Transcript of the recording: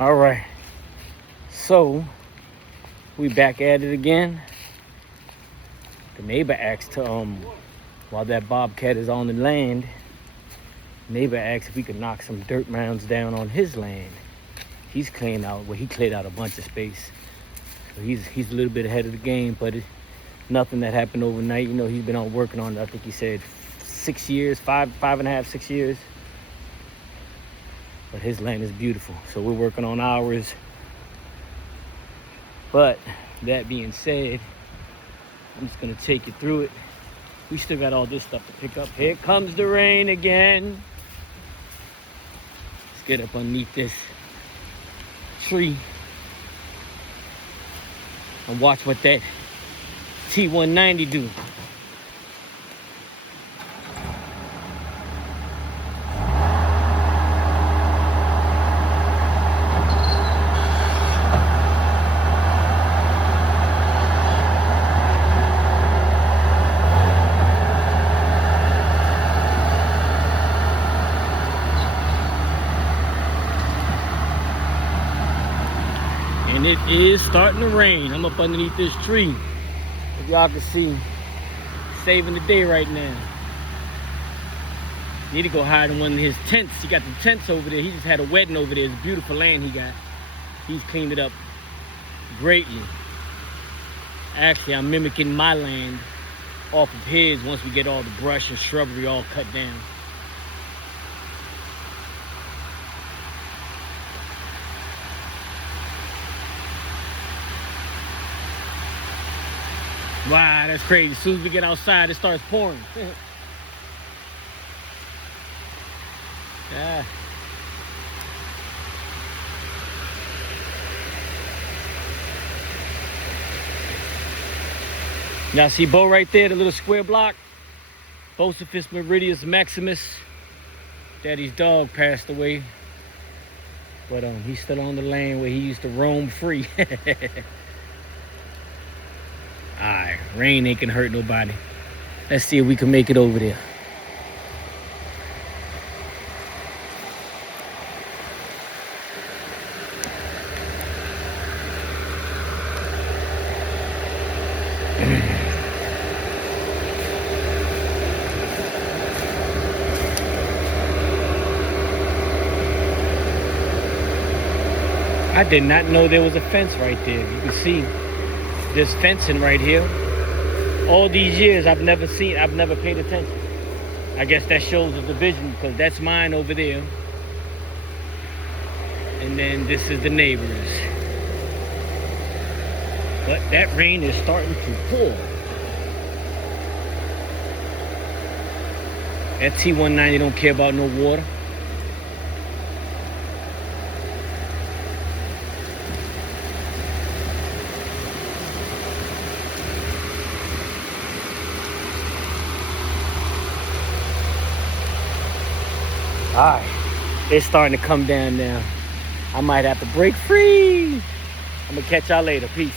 All right, so we back at it again. The neighbor asked to while that bobcat is on the land, neighbor asked if we could knock some dirt mounds down on his land. He cleared out a bunch of space, so he's a little bit ahead of the game, but nothing that happened overnight. You know, he's been on working on it, I think he said 6 years, five and a half, 6 years. But his land is beautiful, so we're working on ours. But that being said, I'm just gonna take you through it. We still got all this stuff to pick up. Here comes the rain again. Let's get up underneath this tree and watch what that T190 do. And it is starting to rain. I'm up underneath this tree. If y'all can see, saving the day right now. Need to go hide in one of his tents. He got the tents over there. He just had a wedding over there. It's beautiful land he got. He's cleaned it up greatly. Actually, I'm mimicking my land off of his once we get all the brush and shrubbery all cut down. Wow, that's crazy. As soon as we get outside, it starts pouring. Yeah. Y'all see Bo right there, the little square block? Bocephus meridius maximus. Daddy's dog passed away. But he's still on the land where he used to roam free. Alright, rain ain't gonna hurt nobody. Let's see if we can make it over there. I did not know there was a fence right there. You can see there's fencing right here. All these years I've never paid attention. I guess that shows the division because that's mine over there. And then this is the neighbor's. But that rain is starting to pour. That T190 don't care about no water. Alright, it's starting to come down now. I might have to break free. I'm gonna catch y'all later. Peace.